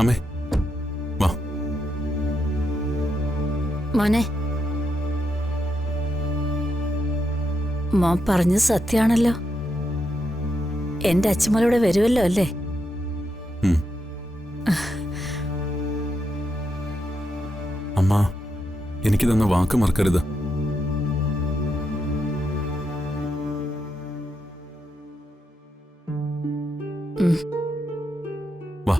അമ്മേ വാ. മോനെ, മോൻ പറഞ്ഞത് സത്യാണല്ലോ. എന്റെ അച്ഛമ്മലൂടെ വരുമല്ലോ അല്ലേ? അമ്മ എനിക്ക് തന്ന വാക്ക് മറക്കരുത്. വാ.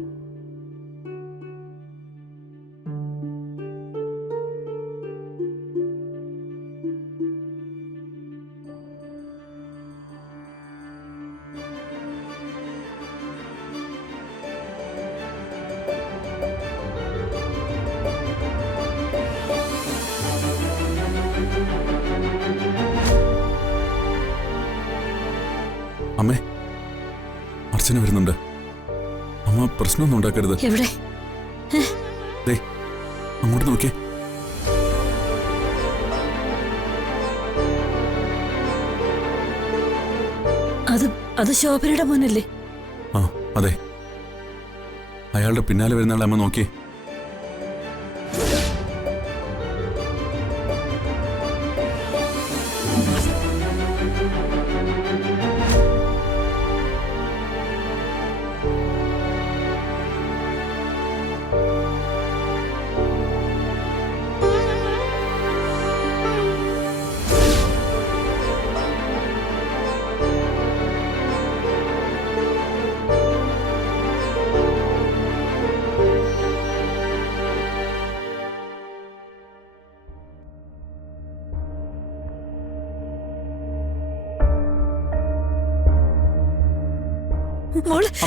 അമ്മേ, അർച്ചന വരുന്നുണ്ട്. അമ്മ പ്രശ്നമൊന്നും ഉണ്ടാക്കരുത്. എവിടെ? ദേ അങ്ങോട്ട് നോക്കിയേ. അത് ശോഭനയുടെ മോനല്ലേ? ആ അതെ, അയാളുടെ പിന്നാലെ വരുന്ന ആളെ അമ്മ നോക്കിയേ.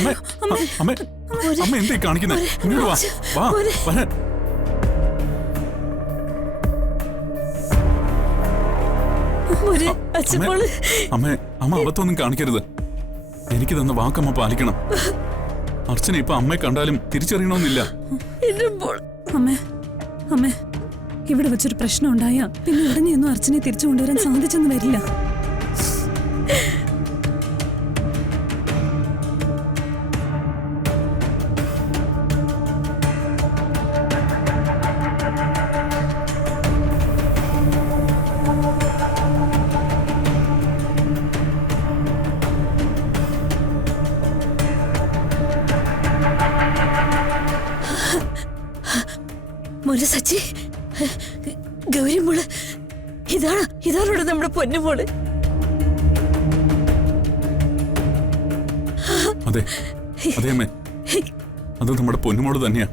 അമ്മേ, അമ്മേ, അമ്മ എന്തേ കാണിക്കുന്നത്? ഇങ്ങോട്ട് വാ, വാ, വരാൻ. അമ്മേ, അമ്മ അബദ്ധമൊന്നും കാണിക്കരുത്. എനിക്ക് തന്ന വാക്കമ്മ പാലിക്കണം. അർച്ചന ഇപ്പൊ അമ്മയെ കണ്ടാലും തിരിച്ചറിയണമെന്നില്ല. അമ്മേ, അമ്മേ, ഇവിടെ വെച്ചൊരു പ്രശ്നം ഉണ്ടായ പിന്നെ ഉടനെയൊന്നും അർച്ചനയെ തിരിച്ചു കൊണ്ടുവരാൻ സാധിച്ചെന്ന് വരില്ല. മോള് സച്ചി, ഗൗരി മോള്, ഇതാണോടെ നമ്മുടെ പൊന്നുമോള്. അതെ, അതെ അമ്മേ, അത് നമ്മുടെ പൊന്നുമോള് തന്നെയാ.